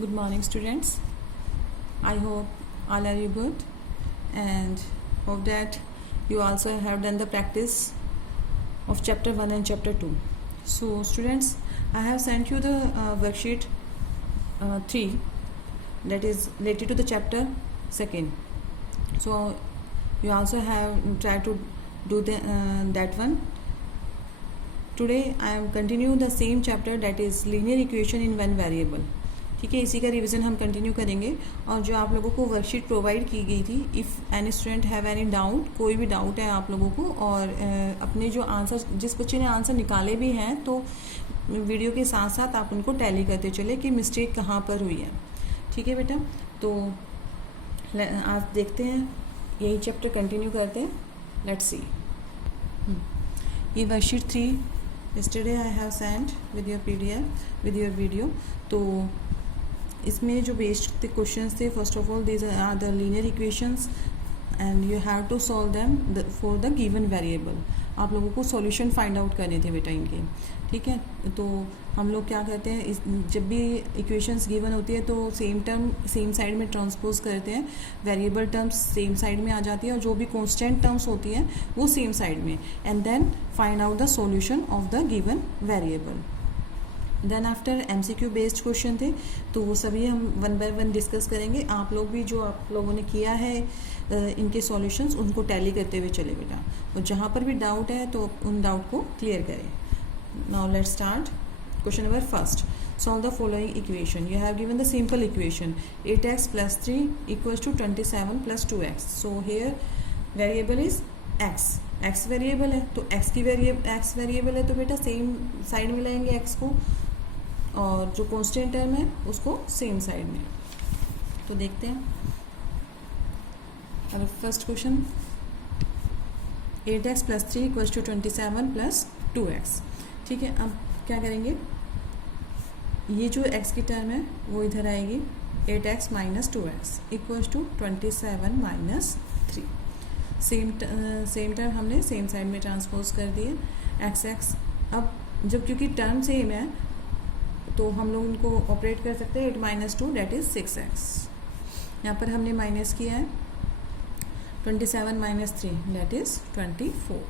Good morning, students. I hope all are you good and hope that you also have done the practice of chapter 1 and chapter 2. So, students, I have sent you the worksheet 3 that is related to the chapter 2nd. So, you also have tried to do that one. Today I am continue the same chapter, that is linear equation in one variable. ठीक है, इसी का revision हम continue करेंगे। और जो आप लोगों को वर्कशीट प्रोवाइड की गई थी, if any student have any doubt, कोई भी डाउट है आप लोगों को, और अपने जो आंसर, जिस बच्चे ने आंसर निकाले भी हैं, तो वीडियो के साथ साथ आप उनको टैली करते चले कि मिस्टेक कहाँ पर हुई है। ठीक है बेटा, तो आज देखते हैं, यही चैप्टर कंटिन्यू करते हैं। लेट्स सी। ये worksheet 3 yesterday I have sent with your PDF with your video। तो इसमें जो बेस्ड क्वेश्चंस थे, first of all these are the linear equations and you have to solve them for the given variable. आप लोगों को solution find out करने थे बेटा इनके। ठीक है, तो हम लोग क्या करते हैं, जब भी इक्वेशंस गिवन होती है तो सेम टर्म सेम साइड में ट्रांसपोज करते हैं, वेरिएबल टर्म्स सेम साइड में आ जाती है और जो भी कांस्टेंट टर्म्स होती हैं वो सेम साइड में, and then find out the solution of the given variable. Then after MCQ based question थे, तो वो सभी हम वन बाय वन डिस्कस करेंगे। आप लोग भी जो आप लोगों ने किया है इनके सॉल्यूशंस, उनको टैली करते हुए चले बेटा, और जहाँ पर भी डाउट है तो उन डाउट को क्लियर करें। Now let's start. Question number first, solve the following equation. You have given the simple equation 8x plus 3 equals to 27 plus 2x. So here variable is x. x variable है, तो x variable है तो बेटा same side में लाएंगे x को, और जो कांस्टेंट टर्म है उसको सेम साइड में। तो देखते हैं अब first question, 8x plus 3 equals to 27 plus 2x। ठीक है, अब क्या करेंगे, ये जो x की टर्म है वो इधर आएगी, 8x minus 2x equals to 27 minus 3। Same term हमने सेम साइड में ट्रांसपोज कर दिए, x। अब जब क्योंकि टर्म सेम है तो हम लोग उनको ऑपरेट कर सकते हैं, 8 minus 2 that is 6x। यहाँ पर हमने माइनस किया है 27 minus 3 that is 24।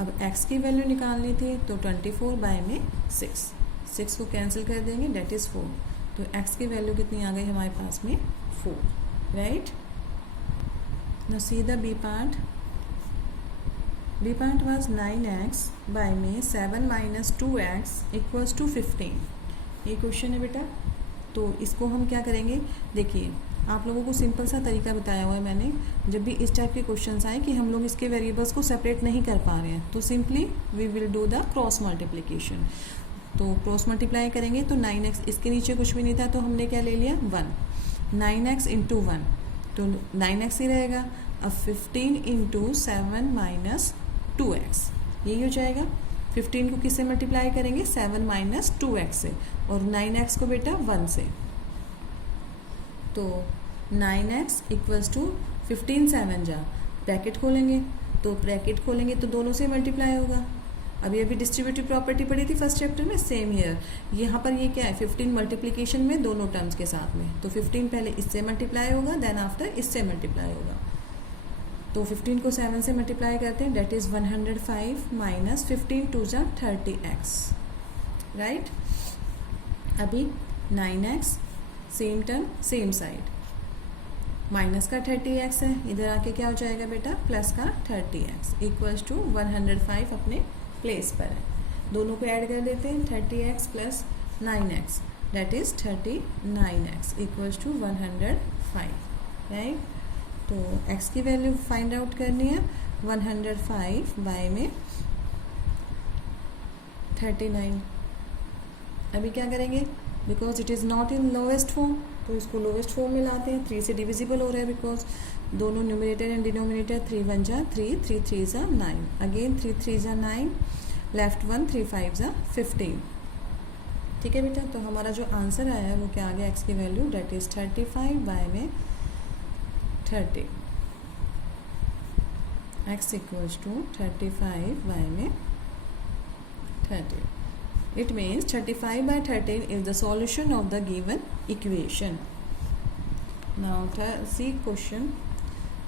अब x की वैल्यू निकालनी थी, तो 24 बाय में 6 को कैंसिल कर देंगे, that is 4। तो x की वैल्यू कितनी आ गई हमारे पास में, 4, right. Now see the B part. B part was 9x by में 7 minus 2x equals to 15। ये क्वेश्चन है बेटा, तो इसको हम क्या करेंगे, देखिए आप लोगों को सिंपल सा तरीका बताया हुआ है मैंने। जब भी इस टाइप के क्वेश्चंस आए कि हम लोग इसके वेरिएबल्स को सेपरेट नहीं कर पा रहे हैं, तो simply we will do the cross multiplication. तो क्रॉस मल्टीप्लाई करेंगे तो 9x, इसके नीचे कुछ भी नहीं था तो हमने क्या ले लिया, 1। 9x इंटू 1 तो 9x ही रहेगा। अब 15 इंटू 7 माइनस 2x, यही हो जाएगा। 15 को किससे मल्टीप्लाई करेंगे, 7 माइनस 2x से, और 9x को बेटा 1 से। तो 9x इक्वल्स टू 15 7 जा, ब्रैकेट खोलेंगे, तो ब्रैकेट खोलेंगे तो दोनों से मल्टीप्लाई होगा। अभी डिस्ट्रीब्यूटिव प्रॉपर्टी पढ़ी थी फर्स्ट चैप्टर में, सेम ईयर यहाँ पर ये क्या है, 15 मल्टीप्लिकेशन में दोनों टर्म्स के साथ में, तो 15 पहले इससे मल्टीप्लाई होगा, देन आफ्टर इससे मल्टीप्लाई होगा। तो 15 को 7 से मल्टीप्लाई करते हैं, डेट इज़ 105 माइनस 15 2 जा 30x, राइट। अभी 9x same term same side, minus का 30x है, इधर आके क्या हो जाएगा बेटा, प्लस का 30x इक्वल्स टू 105 अपने प्लेस पर है। दोनों को ऐड कर देते हैं, 30x plus 9x that is 39x equals to 105, right. तो x की वैल्यू फाइंड आउट करनी है, 105 बाय में 39। अभी क्या करेंगे, because it is not in lowest form, तो इसको लोवेस्ट फॉर्म में लाते हैं। 3 से डिविजिबल हो रहा है बिकॉज दोनों न्यूमरेटर एंड डिनोमिनेटर, 3 1 जा 3, 3 3 जा 9, अगेन 3 3 जा 9, लेफ्ट 1, 3 5 जा 15। ठीक है बेटा, तो हमारा जो आंसर आया है वो क्या आ गया, x की वैल्यू डेट इज 35 बाय में 30, x इक्वल्स टू 35 बाय में 30। It means 35 by 13 is the solution of the given equation. Now see question,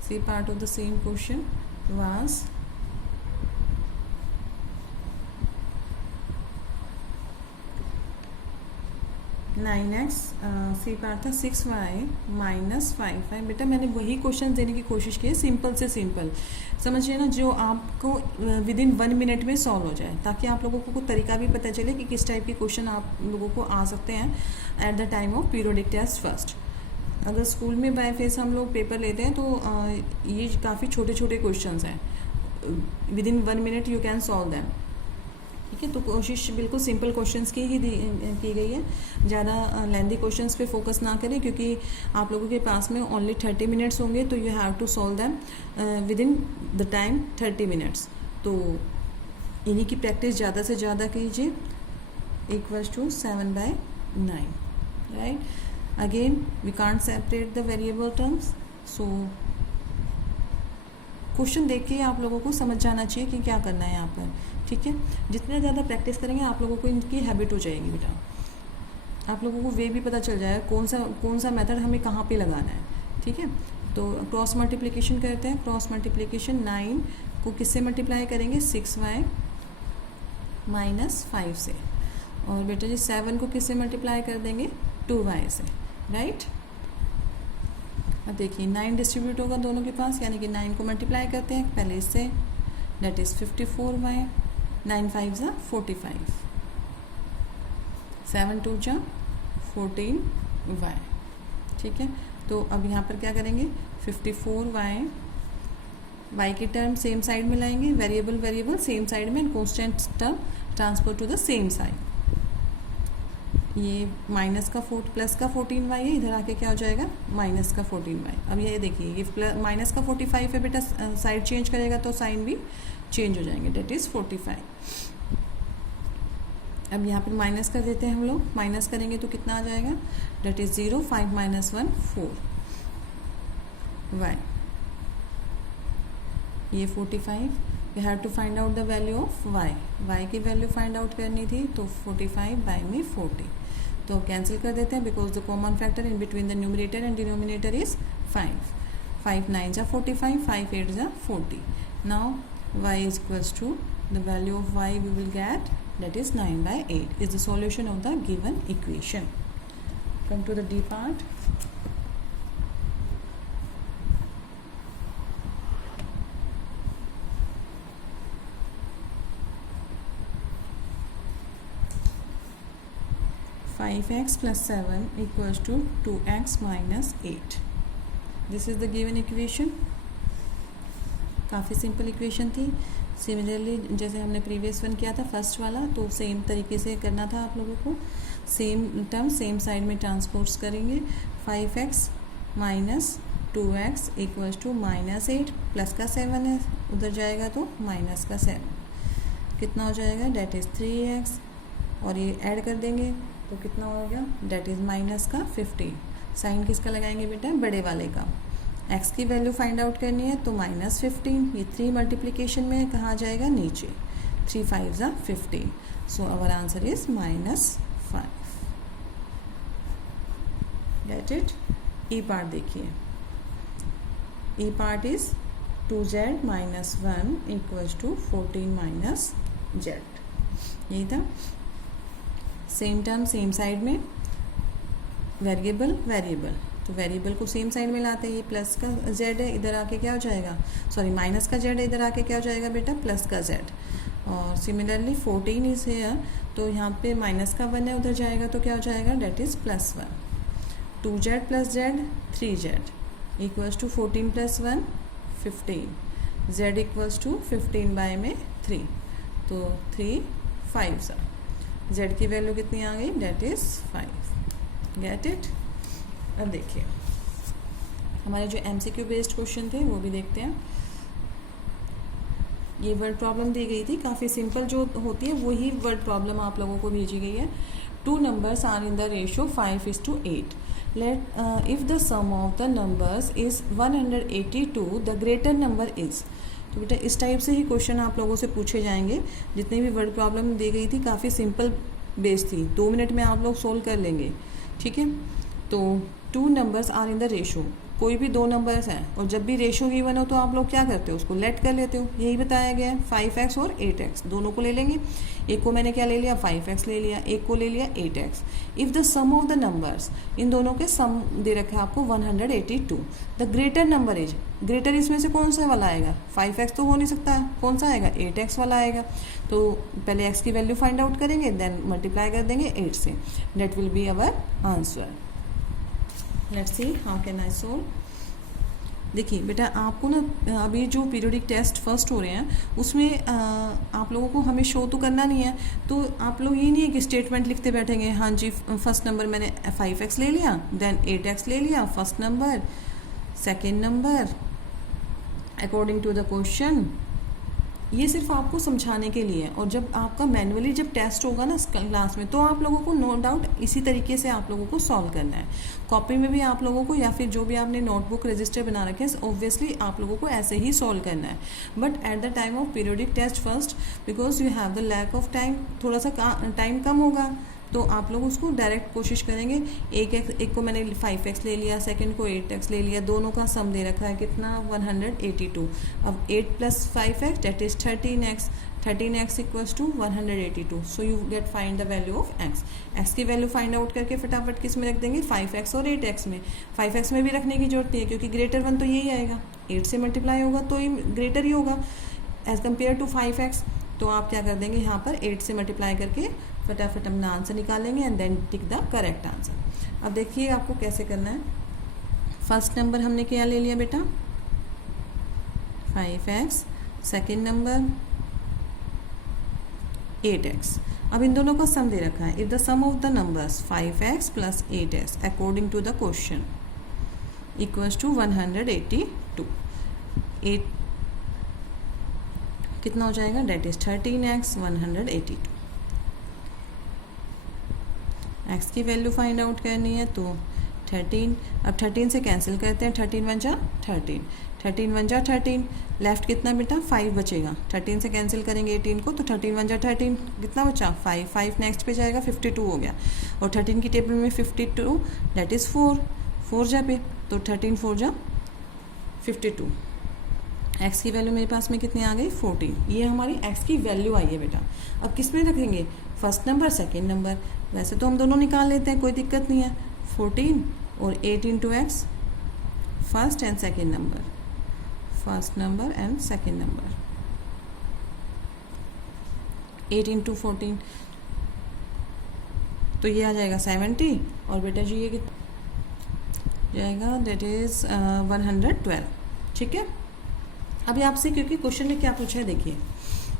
see part of the same question was nine x, C part था 6y minus 5y। बेटा मैंने वही question देने की कोशिश की है, सिंपल से सिंपल समझिए ना, जो आपको विद इन 1 मिनट में सॉल्व हो जाए, ताकि आप लोगों को तरीका भी पता चले कि किस टाइप के क्वेश्चन आप लोगों को आ सकते हैं at the time of periodic test first. अगर स्कूल में बाय फेस हम लोग पेपर लेते हैं तो ये काफ़ी छोटे छोटे क्वेश्चन हैं, with in 1 minute you can solve them. ठीक है, तो कोशिश बिल्कुल सिंपल क्वेश्चंस की ही की गई है, ज़्यादा लेंथी क्वेश्चंस पे फोकस ना करें, क्योंकि आप लोगों के पास में ओनली 30 मिनट्स होंगे, तो you have to solve them within the time 30 minutes. तो इन्हीं की प्रैक्टिस ज़्यादा से ज़्यादा कीजिए। Equals to 7/9, right. Again we can't separate the variable terms, so question देख के आप लोगों को समझ जाना चाहिए कि क्या करना है यहाँ पर। ठीक है, जितना ज़्यादा प्रैक्टिस करेंगे आप लोगों को इनकी हैबिट हो जाएगी बेटा, आप लोगों को वे भी पता चल जाएगा कौन सा मेथड हमें कहाँ पे लगाना है। ठीक है, तो क्रॉस मल्टीप्लिकेशन करते हैं। क्रॉस मल्टीप्लिकेशन 9 को किससे मल्टीप्लाई करेंगे, 6y माइनस 5 से, और बेटा जी 7 को किससे मल्टीप्लाई कर देंगे, 2y से, राइट। अब देखिए 9 डिस्ट्रीब्यूट होगा दोनों के पास, यानी कि 9 को मल्टीप्लाई करते हैं पहले इससे, डेट इज़ 54y, 9 5 जा 45, 7 2 जा 14y। ठीक है, तो अब यहाँ पर क्या करेंगे, 54y, y की टर्म सेम साइड में लाएंगे, वेरिएबल सेम साइड में, constant term transfer to the same side. ये माइनस का प्लस का 14y है, इधर आके क्या हो जाएगा, माइनस का 14y। अब ये देखिए ये माइनस का 45 है बेटा, साइड चेंज करेगा तो साइन भी चेंज हो जाएंगे, डेट इज़ 45। अब यहाँ पर माइनस कर देते हैं हम लोग, माइनस करेंगे तो कितना आ जाएगा, डेट इज़ 0, 5 - 1 4y, ये 45। We have to find out the value of y की वैल्यू फाइंड आउट करनी थी, तो 45 बाय में 40, तो कैंसिल कर देते हैं, because the common factor in between the numerator and denominator is 5। 5 9 जा 45, 5 8 जा 40। Now y is equals to the value of y we will get, that is 9/8 is the solution of the given equation. Come to the D part. Five x plus 7 equals to 2x minus 8. This is the given equation. काफ़ी simple equation थी। Similarly जैसे हमने previous one किया था first वाला, तो same तरीके से करना था आप लोगों को, सेम टर्म सेम साइड में ट्रांसपोर्ट्स करेंगे। 5x minus 2x equals to -8, plus का 7 है, उधर जाएगा तो माइनस का 7, कितना हो जाएगा, डेट इज़ 3x, और ये ऐड कर देंगे तो कितना हो गया, डेट इज़ माइनस का 15। साइन किसका लगाएंगे बेटा, बड़े वाले का। x की वैल्यू फाइंड आउट करनी है तो -15, ये 3 मल्टीप्लिकेशन में कहाँ जाएगा, नीचे, 3 5 जा 15, so our answer is -5। Get it. ई पार्ट देखिए, ई part is 2z - 1 equals to 14 - z, यही था। सेम टर्म सेम साइड में, वेरिएबल तो वेरिएबल को सेम साइड में लाते हैं, ये प्लस का z है, इधर आके क्या हो जाएगा, सॉरी माइनस का z है, इधर आके क्या हो जाएगा बेटा, प्लस का z। और सिमिलरली 14 इज हियर, तो यहाँ पे माइनस का 1 है, उधर जाएगा तो क्या हो जाएगा, that is +1। 2z + z 3z equals to 14 + 1 15, z equals to 15 by में 3, तो 3 5 सा, z की वैल्यू कितनी आ गई, डेट इज़ 5। Get it. अब देखिए हमारे जो MCQ बेस्ड क्वेश्चन थे वो भी देखते हैं। ये वर्ड प्रॉब्लम दी गई थी, काफ़ी सिंपल जो होती है वही वर्ड प्रॉब्लम आप लोगों को भेजी गई है। 2 numbers are in the ratio 5:8. Let if the sum of the numbers is 182, the greater number is. तो बेटा इस टाइप से ही क्वेश्चन आप लोगों से पूछे जाएंगे। जितने भी वर्ड प्रॉब्लम दी गई थी काफ़ी सिंपल बेस थी, 2 मिनट में आप लोग सोल्व कर लेंगे, ठीक है। तो 2 numbers are in the ratio, कोई भी 2 नंबर्स हैं और जब भी रेशो गिवन हो तो आप लोग क्या करते हो, उसको लेट कर लेते हो, यही बताया गया है। 5x और 8x दोनों को ले लेंगे, एक को मैंने क्या ले लिया 5x ले लिया, एक को ले लिया 8x। If the sum of the numbers, इन दोनों के सम दे रखा है आपको 182, the greater number is, greater इसमें से कौन सा वाला आएगा, 5x तो हो नहीं सकता है, कौन सा आएगा 8x वाला आएगा। तो पहले x की वैल्यू फाइंड आउट करेंगे, देन मल्टीप्लाई कर देंगे 8 से, that will be our answer. Let's see how can I solve. देखिए बेटा, आपको ना अभी जो पीरियोडिक टेस्ट फर्स्ट हो रहे हैं उसमें आप लोगों को हमें शो तो करना नहीं है, तो आप लोग ये नहीं है कि स्टेटमेंट लिखते बैठेंगे, हाँ जी फर्स्ट नंबर मैंने 5x ले लिया, देन 8x ले लिया, first number, second number according to the question. ये सिर्फ आपको समझाने के लिए है, और जब आपका मैनुअली जब टेस्ट होगा ना क्लास में, तो आप लोगों को नो डाउट इसी तरीके से आप लोगों को सॉल्व करना है। कॉपी में भी आप लोगों को, या फिर जो भी आपने नोटबुक रजिस्टर बना रखे हैं, ऑब्वियसली आप लोगों को ऐसे ही सॉल्व करना है। But at the time of periodic test first, because you have the lack of time, थोड़ा सा टाइम कम होगा, तो आप लोग उसको डायरेक्ट कोशिश करेंगे। एक को मैंने 5x ले लिया, सेकंड को 8x ले लिया, दोनों का सम दे रखा है कितना 182। अब 8 + 5x that is 13x, 13x equals to 182। So you get find the value of x। x की वैल्यू फाइंड आउट करके फटाफट किस में रख देंगे, 5x और 8x में। 5x में भी रखने की जरूरत नहीं है, क्योंकि ग्रेटर वन तो यही आएगा, 8 से मल्टीप्लाई होगा तो ही ग्रेटर ही होगा एज कम्पेयर टू 5x। तो आप क्या कर देंगे, यहाँ पर 8 से मल्टीप्लाई करके फटाफट अपना आंसर निकालेंगे and then tick the correct answer. अब देखिए आपको कैसे करना है। फर्स्ट नंबर हमने क्या ले लिया बेटा 5x, सेकेंड नंबर 8x। अब इन दोनों का सम दे रखा है, if the sum of the numbers 5x + 8x according to the question equals to 182, 8 कितना हो जाएगा, डेट इज 13x 182। x की वैल्यू फाइंड आउट करनी है, तो 13, अब 13 से कैंसिल करते हैं, 13 × 1 = 13, 13 × 1 = 13, लेफ्ट कितना बेटा 5 बचेगा। 13 से कैंसिल करेंगे 18 को, तो 13 × 1 = 13, कितना बचा 5, 5 नेक्स्ट पे जाएगा 52 हो गया, और 13 की टेबल में 52 दैट इज़ 4, 4 जा पे, तो 13 4 जा 52। x की वैल्यू मेरे पास में कितनी आ गई 14, ये हमारी x की वैल्यू आई है बेटा। अब किस में रखेंगे, फर्स्ट नंबर सेकेंड नंबर, वैसे तो हम दोनों निकाल लेते हैं, कोई दिक्कत नहीं है। 14 और 8 × x, first and second number, first number and second number, 8 × 14, तो ये आ जाएगा 70, और बेटा जी ये कितना जाएगा, दैट इज़ 112। ठीक है, अभी आपसे क्योंकि क्वेश्चन में क्या पूछा है देखिए,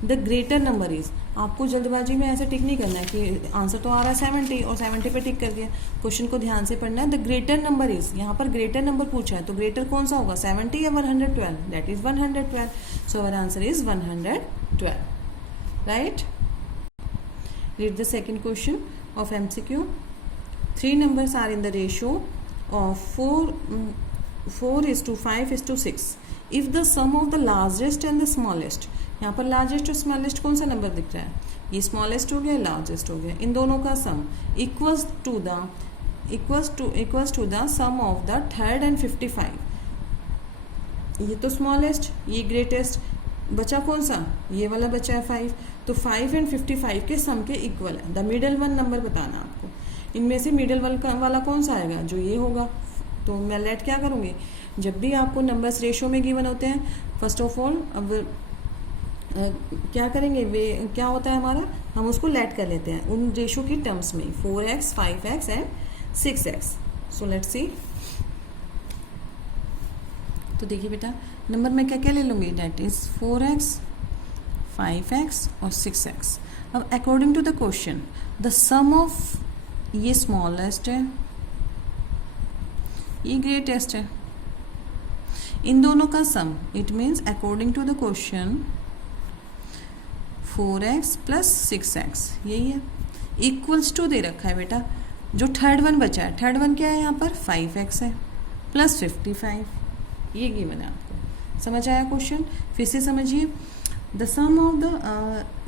द ग्रेटर नंबर इज, आपको जल्दबाजी में ऐसे टिक नहीं करना है कि आंसर तो आ रहा है 70 और 70 पे टिक कर दिया, क्वेश्चन को ध्यान से पढ़ना है। द ग्रेटर नंबर इज, यहाँ पर ग्रेटर नंबर पूछा है, तो ग्रेटर कौन सा होगा 70 या 112, that is 112, so our answer is 112, right. Read the second question of MCQ। 3 numbers are in the ratio of 4:5:6 if the sum of the largest and the smallest, यहाँ पर largest और स्मॉलेस्ट कौन सा number दिख रहा है, ये smallest हो गया लार्जेस्ट हो गया, इन दोनों का sum equals to the sum of the third and 55। ये तो स्मॉलेस्ट, ये ग्रेटेस्ट, बचा कौन सा, ये वाला बचा है 5, तो 5 एंड 55 के सम के इक्वल है। द मिडल वन नंबर बताना आपको, इनमें से मिडल वाला कौन सा आएगा, जो ये होगा। तो मैं लेट क्या करूँगी, जब भी आपको नंबर्स रेशो में गिवन होते हैं, फर्स्ट ऑफ ऑल अब क्या करेंगे, वे क्या होता है हमारा, हम उसको लेट कर लेते हैं उन रेशो की टर्म्स में, 4x, 5x and 6x। So let's see. तो देखिए बेटा, नंबर में क्या क्या ले लूँगी, डेट इज़ 4x, 5x और 6x। अब according to the question, the sum of, ये स्मॉलेस्ट है, ये ग्रेटेस्ट है, इन दोनों का sum, it means according to the question 4x + 6x, यही है, इक्वल्स टू दे रखा है बेटा। जो थर्ड वन बचा है, थर्ड वन क्या है यहाँ पर 5x है +55, ये गिवन है आपको। समझ आया क्वेश्चन, फिर से समझिए। the sum of the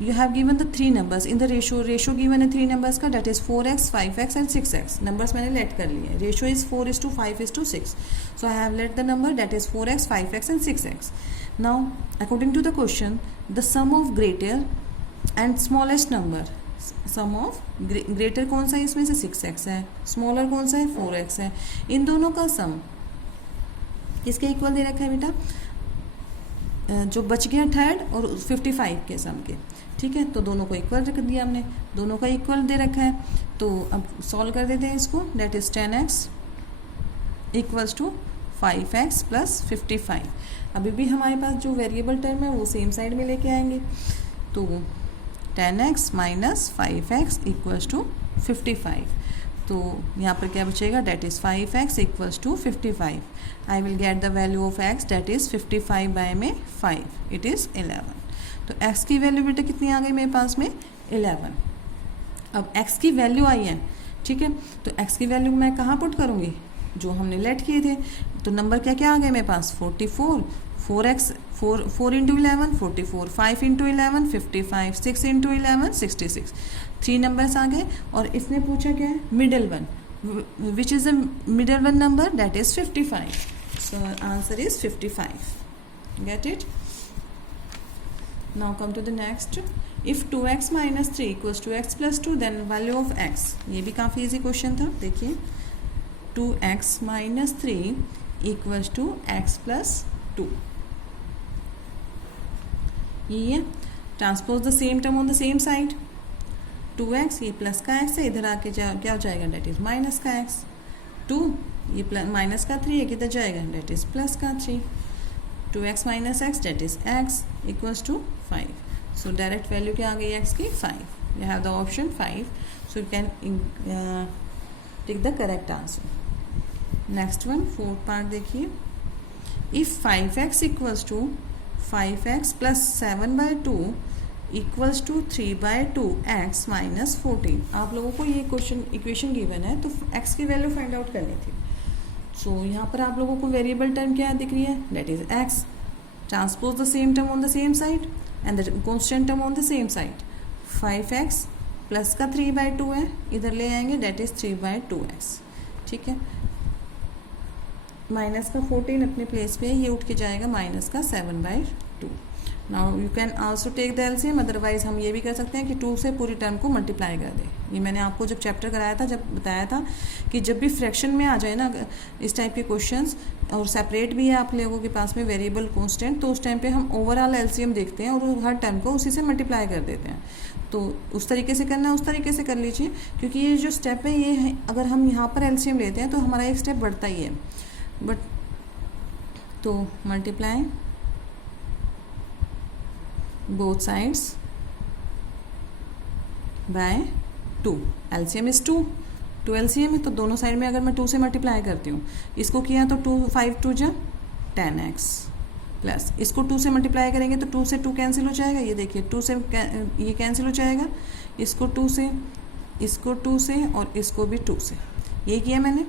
you have given the three numbers in the ratio given है 3 numbers का, that is 4x 5x and 6x. numbers मैंने let कर लिए. ratio is 4:5:6. so I have let the number that is 4x 5x and 6x. now according to the question, the sum of greater and smallest number, sum of greater कौन सा है इसमें से 6x है, smaller कौन सा है 4x है, इन दोनों का सम किसके इक्वल दे रखा है बेटा, जो बच गया थर्ड और 55 के सम के. ठीक है, तो दोनों को इक्वल रख दिया हमने, दोनों का इक्वल दे रखा है. तो अब सॉल्व कर देते हैं इसको. That is 10x equals to 5x plus 55. अभी भी हमारे पास जो वेरिएबल टर्म है वो सेम साइड में लेके आएंगे. तो 10x minus 5x equals to 55. तो यहाँ पर क्या बचेगा, that is 5x equals to 55. I will get the value of x, that is 55 by में 5, इट इज़ 11. तो x की वैल्यू बेटा कितनी आ गई मेरे पास में 11. अब x की वैल्यू आई है. ठीक है, तो x की वैल्यू मैं कहाँ पुट करूँगी, जो हमने लेट किए थे. तो नंबर क्या क्या आ गए मेरे पास, 44, 4x 4 into 11 44, 5 into 11 55, 6 into 11 66. 3 numbers आ गए. और इसने पूछा क्या है, middle one, which is the middle one number, that is 55. So answer is 55. Get it. Now come to the next. If 2x minus 3 equals to x plus 2 then value of x. ये भी काफ़ी easy question था. देखिए 2x minus 3 equals to x plus 2. ये है transpose the same term on the same side. 2x ये plus का x है, इधर आके क्या हो जाएगा, डेट इज माइनस का x. 2 ये प्लस माइनस का 3 है, किधर जाएगा, डेट इज प्लस का 3. 2x minus x that is x equals to 5. So direct value क्या आ गई x की 5. You have the option 5. So you can take the correct answer. Next one, fourth part देखिए. If 5x equals to 5x plus 7/2 equals to 3/2x minus 14. आप लोगों को ये question equation given है, तो x की वैल्यू फाइंड आउट करनी थी. सो यहाँ पर आप लोगों को वेरिएबल टर्म क्या दिख रही है, that is x. Transpose the same term on the same side and the constant term on the same side. 5x plus का 3/2 है, इधर ले आएंगे, दैट इज 3/2x. ठीक है, माइनस का 14 अपने प्लेस पे, ये उठ के जाएगा माइनस का 7/2. Now you can also take the LCM. Otherwise हम ये भी कर सकते हैं कि 2 से पूरी टर्म को मल्टीप्लाई कर दें. ये मैंने आपको जब चैप्टर कराया था, जब बताया था कि जब भी फ्रैक्शन में आ जाए ना इस टाइप के क्वेश्चंस, और सेपरेट भी है आप लोगों के पास में वेरिएबल कांस्टेंट, तो उस टाइम पे हम ओवरऑल एलसीएम देखते हैं और हर टर्म को उसी से मल्टीप्लाई कर देते हैं. तो उस तरीके से करना है, उस तरीके से कर लीजिए, क्योंकि ये जो स्टेप है ये अगर हम यहाँ पर एलसीएम लेते हैं तो हमारा एक स्टेप बढ़ता ही है. बट तो multiply both sides by 2. LCM is 2 LCM है, तो दोनों साइड में अगर मैं 2 से मल्टीप्लाई करती हूँ, इसको किया तो 5 2 जा 10x प्लस इसको 2 से मल्टीप्लाई करेंगे तो 2 से 2 कैंसिल हो जाएगा. ये देखिए 2 से ये कैंसिल हो जाएगा, इसको 2 से, इसको 2 से और इसको भी 2 से. ये किया मैंने,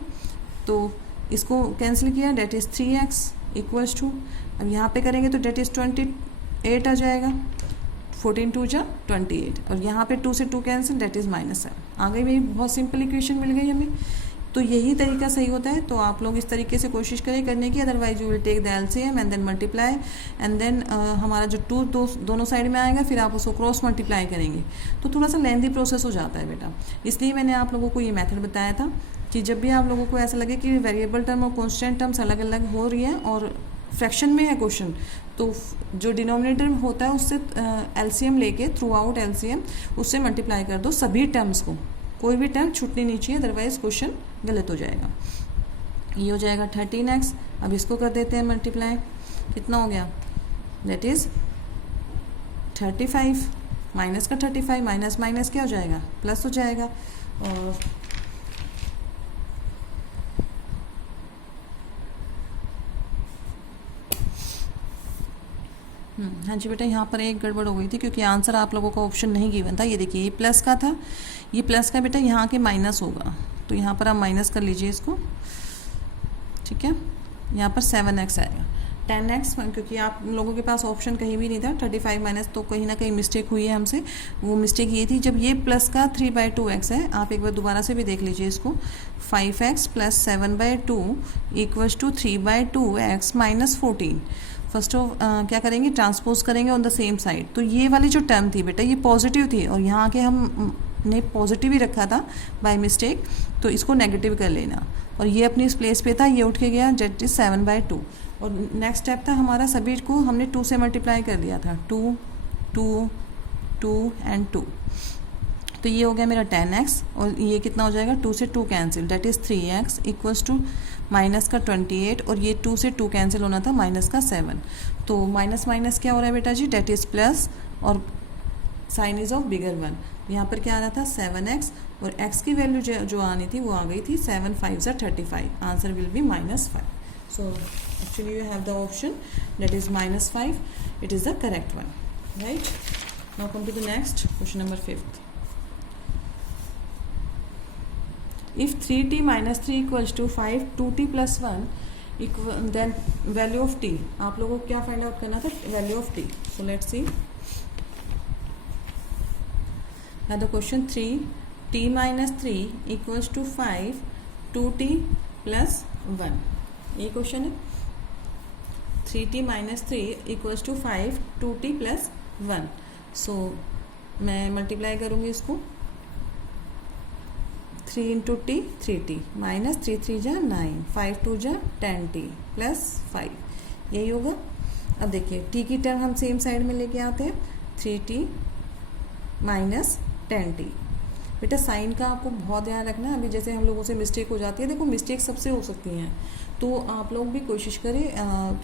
तो इसको कैंसिल किया, date is 3x equals to, अब यहाँ पे करेंगे तो डेट इज़ 28 आ जाएगा. 14 2 जा 28, और यहाँ पे 2 से 2 कैंसिल, डेट इज़ -7. आ गई मेरी बहुत सिंपल इक्वेशन मिल गई हमें. तो यही तरीका सही होता है. तो आप लोग इस तरीके से कोशिश करें करने की. Otherwise you will take the LCM and then multiply, and then हमारा जो 2 दोनों साइड में आएगा, फिर आप उसको क्रॉस मल्टीप्लाई करेंगे, तो थोड़ा सा लेंथी प्रोसेस हो जाता है बेटा. इसलिए मैंने आप लोगों को ये मेथड बताया था कि जब भी आप लोगों को ऐसा लगे कि वेरिएबल टर्म और कॉन्स्टेंट टर्म्स अलग अलग हो रही है और फ्रैक्शन में है क्वेश्चन, तो जो डिनोमिनेटर होता है उससे एलसीएम लेके, थ्रू आउट एलसीएम उससे मल्टीप्लाई कर दो सभी टर्म्स को. कोई भी टर्म छूटनी नहीं चाहिए, अदरवाइज क्वेश्चन गलत हो जाएगा. ये हो जाएगा 13x. अब इसको कर देते हैं मल्टीप्लाई, कितना हो गया, दैट इज़ 35. माइनस का 35, माइनस माइनस क्या हो जाएगा, प्लस हो जाएगा. और हाँ जी बेटा, यहाँ पर एक गड़बड़ हो गई थी, क्योंकि आंसर आप लोगों का ऑप्शन नहीं गिवन था. ये देखिए ये प्लस का था, ये प्लस का बेटा यहाँ के माइनस होगा, तो यहाँ पर आप माइनस कर लीजिए इसको. ठीक है, यहाँ पर 7x आएगा. 10x, क्योंकि आप लोगों के पास ऑप्शन कहीं भी नहीं था 35 माइनस, तो कहीं ना कहीं मिस्टेक हुई है हमसे। वो मिस्टेक ये थी जब ये प्लस का 3/2x है, आप एक बार दोबारा से भी देख लीजिए इसको। 5x plus 7/2 equals to 3/2x minus 14। First of क्या करेंगे, ट्रांसपोज करेंगे ऑन द सेम साइड। तो ये वाली जो टर्म थी बेटा ये पॉजिटिव थी, और यहाँ आके हमने पॉजिटिव ही रखा था बाय मिस्टेक, तो इसको नेगेटिव कर लेना। और ये अपनी इस प्लेस पे था, ये उठ के गया, जेट इज 7/2। और नेक्स्ट स्टेप था हमारा, सभी को हमने 2 से मल्टीप्लाई कर दिया था, 2 2 2 एंड 2। तो ये हो गया मेरा 10x, और ये कितना हो जाएगा, 2 से 2 cancel, that is 3x equals to minus का 28, और ये 2 से 2 कैंसिल होना था, माइनस का 7। तो माइनस माइनस क्या हो रहा है बेटा जी, डेट इज़ प्लस, और साइन इज ऑफ बिगर 1। यहाँ पर क्या आ रहा था 7x, और x की वैल्यू जो आनी थी वो आ गई थी 7 5 35। Answer will be -5। So actually you have the option that is -5. It is the correct one, right? Now come to the next question, number 5th. If 3t minus 3 equals to 5, 2t plus 1 then value of t. आप लोगों को क्या find out करना था, value of t. So let's see. Now the question 3t minus 3 equals to 5, 2t plus 1. ये question है। 3t minus 3 equals to 5, 2t plus 1. सो मैं multiply करूँगी इसको, 3 इंटू टी 3t माइनस 3 3 जा 9, 5 2 जा 10t प्लस 5, यही होगा। अब देखिए t की टर्म हम सेम साइड में लेके आते हैं, 3t माइनस 10t। बेटा साइन का आपको बहुत ध्यान रखना है, अभी जैसे हम लोगों से मिस्टेक हो जाती है, देखो मिस्टेक सबसे हो सकती हैं, तो आप लोग भी कोशिश करें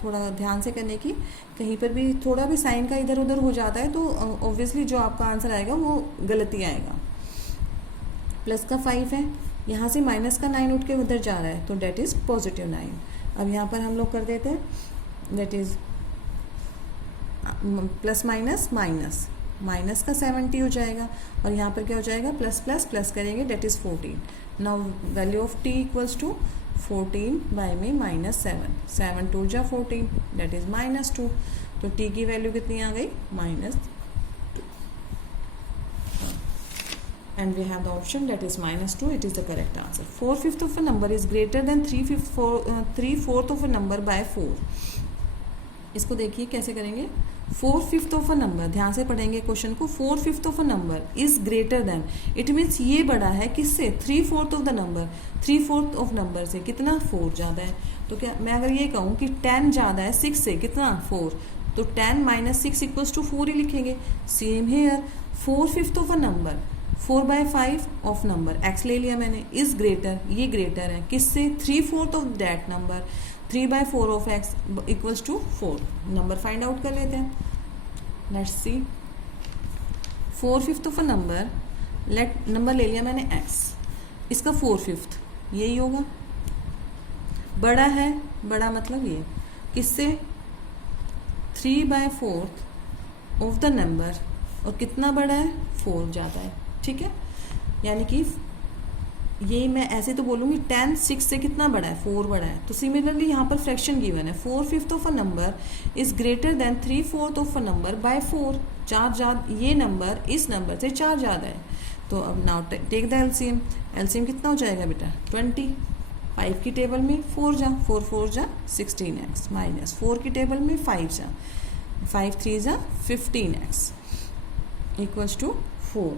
थोड़ा ध्यान से करने की। कहीं पर भी थोड़ा भी साइन का इधर उधर हो जाता है तो ऑब्वियसली जो आपका आंसर आएगा वो गलती आएगा। प्लस का 5 है, यहाँ से माइनस का 9 उठ के उधर जा रहा है, तो डेट इज़ पॉजिटिव 9। अब यहाँ पर हम लोग कर देते हैं, that is plus minus minus, minus का 70 हो जाएगा, और यहाँ पर क्या हो जाएगा, प्लस प्लस प्लस करेंगे, that is 14। Now value of t equals to 14 by में माइनस 7, 7 2 जा 14, डेट इज़ -2। तो t की वैल्यू कितनी आ गई, -2, and we have the option that is -2. It is the correct answer. 4/5 of a number is greater than 3/4 of a number by 4. इसको देखिए कैसे करेंगे, 4/5 ऑफ अ नंबर, ध्यान से पढ़ेंगे क्वेश्चन को। 4/5 of a number is greater than, it means ये बड़ा है किससे, 3/4 of the number. 3/4 of number से कितना, 4 ज़्यादा है। तो क्या मैं अगर ये कहूँ कि 10 ज़्यादा है 6 से, कितना, 4, तो 10 माइनस 6 इक्वल्स टू 4 ही लिखेंगे। Same here, 4/5 of a number, 4/5 of number, x ले लिया मैंने, इज ग्रेटर, ये ग्रेटर है किससे, 3/4 of that number. 3/4 of x equals to 4। Number find out कर लेते हैं, let's see. 4/5 of a number, number ले लिया मैंने एक्स, इसका 4/5 यही होगा। बड़ा है, बड़ा मतलब ये किससे, 3/4 ऑफ द नंबर, और कितना बड़ा है, 4 ज़्यादा है, ठीक है। यानी कि ये मैं ऐसे तो बोलूँगी 10 6 से कितना बड़ा है, 4 बड़ा है। तो सिमिलरली यहाँ पर फ्रैक्शन गिवन है, 4/5 of a number is greater than 3/4 of a number by 4। 4 ज़्यादा, ये नंबर इस नंबर से 4 ज़्यादा है। तो अब now take the LCM. LCM कितना हो जाएगा बेटा, 20। 5 की टेबल में 4 जा, 4 4 जा 16x, माइनस 4 की टेबल में 5 जा, 5 3 जा 15x इक्वल्स टू 4।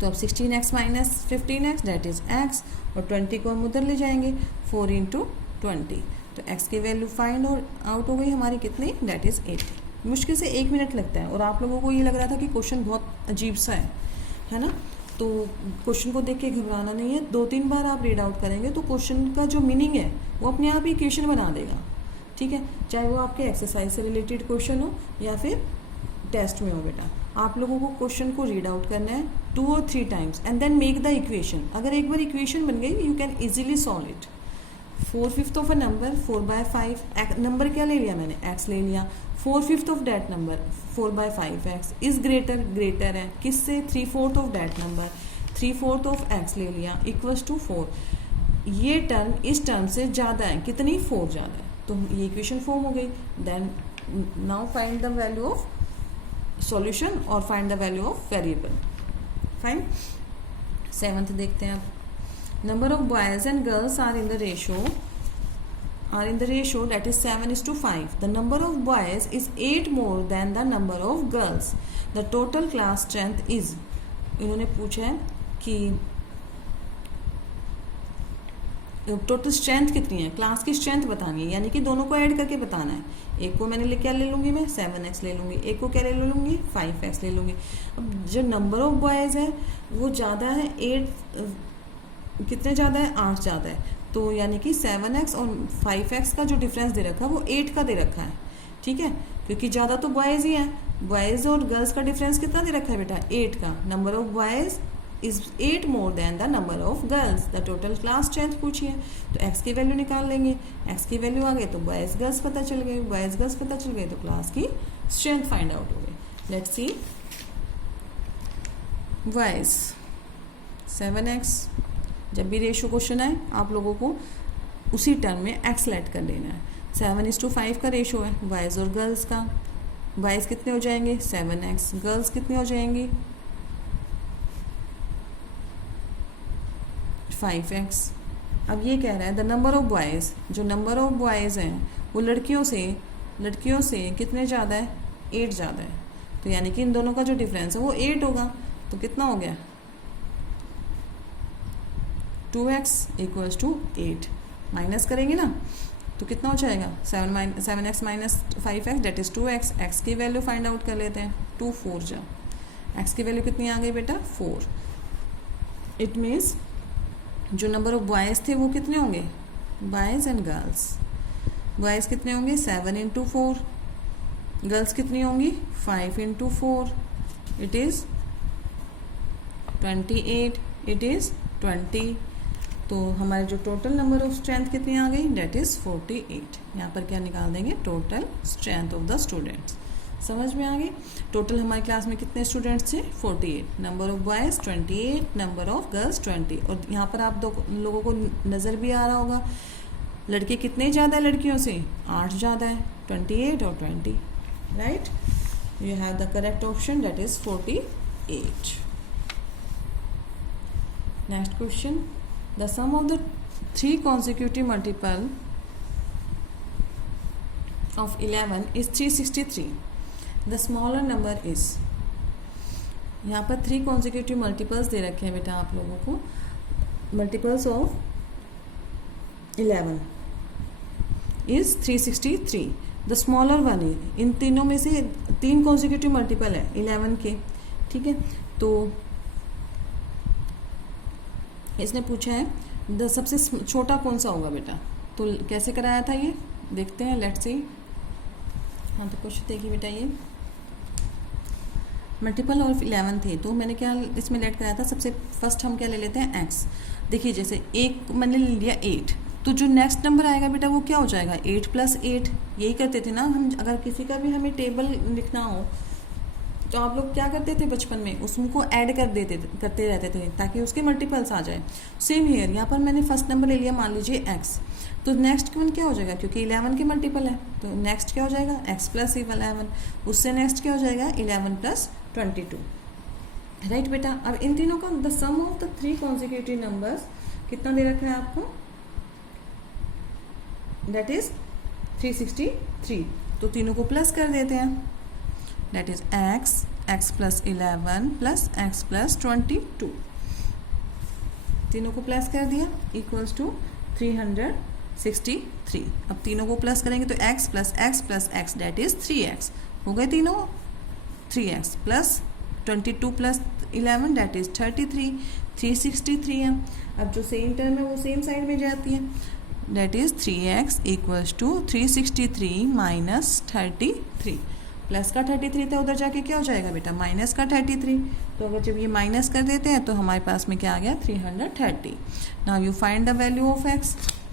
तो अब 16x minus 15x date is x, और 20 को हम उधर ले जाएंगे, 4 इंटू 20। तो x की वैल्यू फाइंड आउट हो गई हमारी कितनी, डेट इज 80। मुश्किल से 1 मिनट लगता है, और आप लोगों को ये लग रहा था कि क्वेश्चन बहुत अजीब सा है ना। तो क्वेश्चन को देख के घबराना नहीं है, 2-3 बार आप रीड आउट करेंगे तो क्वेश्चन का जो मीनिंग है वो अपने आप ही इक्वेशन बना देगा, ठीक है। चाहे वो आपके एक्सरसाइज से रिलेटेड क्वेश्चन हो या फिर टेस्ट में हो बेटा, आप लोगों को क्वेश्चन को रीड आउट करना है 2 or 3 times and then make the equation. अगर एक बार इक्वेशन बन गई you can easily solve it. 4/5 of a number 4/5, number क्या ले लिया मैंने, x ले लिया। 4/5 of that number 4/5x is greater, greater है किससे, 3/4 of that number, 3/4 of x ले लिया इक्वल्स टू 4। ये टर्म इस टर्म से ज़्यादा है, कितनी, 4 ज़्यादा है, तो ये इक्वेशन फॉर्म हो गई। Then now find the value of solution और find the value of variable. Fine. 7th देखते हैं आप। Number of boys and girls are in the ratio that is 7:5. The number of boys is 8 more than the number of girls. The total class strength is, इन्होंने पूछा है कि total strength कितनी है, class की स्ट्रेंथ बतानी है, यानी कि दोनों को ऐड करके बताना है। एक को मैंने क्या ले लूँगी मैं 7x ले लूँगी, एक को क्या ले लूँगी 5x ले लूँगी। अब जो नंबर ऑफ बॉयज़ है वो ज़्यादा है, 8 कितने ज़्यादा है, 8 ज़्यादा है, तो यानी कि 7x और 5x का जो डिफरेंस दे रखा है वो 8 का दे रखा है। ठीक है, क्योंकि ज़्यादा तो बॉयज़ ही हैं। बॉयज़ और गर्ल्स का डिफरेंस कितना दे रखा है बेटा, 8 का। Number of boys is 8 more than the number of girls. The total class strength पूछिए, तो x की वैल्यू निकाल लेंगे। x की वैल्यू आ गई तो बॉयज़ गर्ल्स पता चल गई, बॉयज़ गर्ल्स पता चल गई तो क्लास की स्ट्रेंथ फाइंड आउट हो गई। Let's see. बॉयज़ 7x, जब भी रेशियो क्वेश्चन आए आप लोगों को उसी टर्म में x लेट कर लेना है। 7:5 का रेशियो है बॉयज़ और गर्ल्स का। बॉयज़ कितने हो जाएंगे 7x, गर्ल्स कितने हो जाएंगी 5x। अब ये कह रहा है द नंबर ऑफ बॉयज़, जो नंबर ऑफ बॉयज़ हैं वो लड़कियों से कितने ज़्यादा है, 8 ज़्यादा है। तो यानी कि इन दोनों का जो डिफरेंस है वो 8 होगा। तो कितना हो गया 2x इक्वल्स टू 8। माइनस करेंगे ना तो कितना हो जाएगा 7x minus 5x that is 2x। x की वैल्यू फाइंड आउट कर लेते हैं। 2 4 जा, x की वैल्यू कितनी आ गई बेटा 4। इट मीन्स जो नंबर ऑफ बॉयज़ थे वो कितने होंगे, बॉयज़ एंड गर्ल्स, बॉयज़ कितने होंगे 7 × 4, गर्ल्स कितनी होंगी 5 × 4, इट इज़ 28, इट इज़ 20। तो हमारे जो टोटल नंबर ऑफ स्ट्रेंथ कितनी आ गई, डेट इज़ 48। यहाँ पर क्या निकाल देंगे, total strength of the students. समझ में आ गई। टोटल हमारी क्लास में कितने स्टूडेंट्स थे 48, number of boys 28, number of girls 20। और यहाँ पर आप लोगों को नज़र भी आ रहा होगा लड़के कितने ज़्यादा है लड़कियों से, 8 ज़्यादा है, 28 और 20। Right, you have the correct option that is 48। Next question, the sum of the 3 consecutive multiple of 11 is 363. The smaller number is, यहाँ पर 3 consecutive मल्टीपल्स दे रखे हैं बेटा आप लोगों को। Multiples of 11 is 363। The smaller one is, इन तीनों में से 3 consecutive मल्टीपल है 11 के। ठीक है, तो इसने पूछा है द सबसे छोटा कौन सा होगा बेटा। तो कैसे कराया था ये देखते हैं, लेट्स सी। हाँ, तो क्वेश्चन देखिए बेटा, ये मल्टीपल ऑफ 11 थे, तो मैंने क्या इसमें लेट कराया था, सबसे फर्स्ट हम क्या ले लेते हैं x। देखिए जैसे एक मैंने ले लिया 8, तो जो नेक्स्ट नंबर आएगा बेटा वो क्या हो जाएगा 8 + 8। यही करते थे ना हम, अगर किसी का भी हमें टेबल लिखना हो तो आप लोग क्या करते थे बचपन में, उसको ऐड करते रहते थे ताकि उसके मल्टीपल्स आ जाए। सेम हियर, यहाँ पर मैंने फर्स्ट नंबर ले लिया मान लीजिए x, तो नेक्स्ट वन क्या हो जाएगा, क्योंकि 11 के मल्टीपल है तो नेक्स्ट क्या हो जाएगा x + 11। उससे नेक्स्ट क्या हो जाएगा 11 + 22। राइट बेटा, अब इन तीनों का the sum of the 3 consecutive numbers कितना दे रखा है आपको, दैट इज 363। तो तीनों को प्लस कर देते हैं, दैट इज x + 11 + x + 22। तीनों को प्लस कर दिया इक्वल्स टू 363। अब तीनों को प्लस करेंगे तो x + x + x that is 3x हो गए तीनों, 3x + 22 + 11 दैट इज 33। 363 है। अब जो सेम टर्म है वो सेम साइड में जाती है, दैट इज 3x = 363 - 33। प्लस का 33 था, उधर जाके क्या हो जाएगा बेटा माइनस का 33। तो अगर जब ये माइनस कर देते हैं तो हमारे पास में क्या आ गया 330। Now you find the value of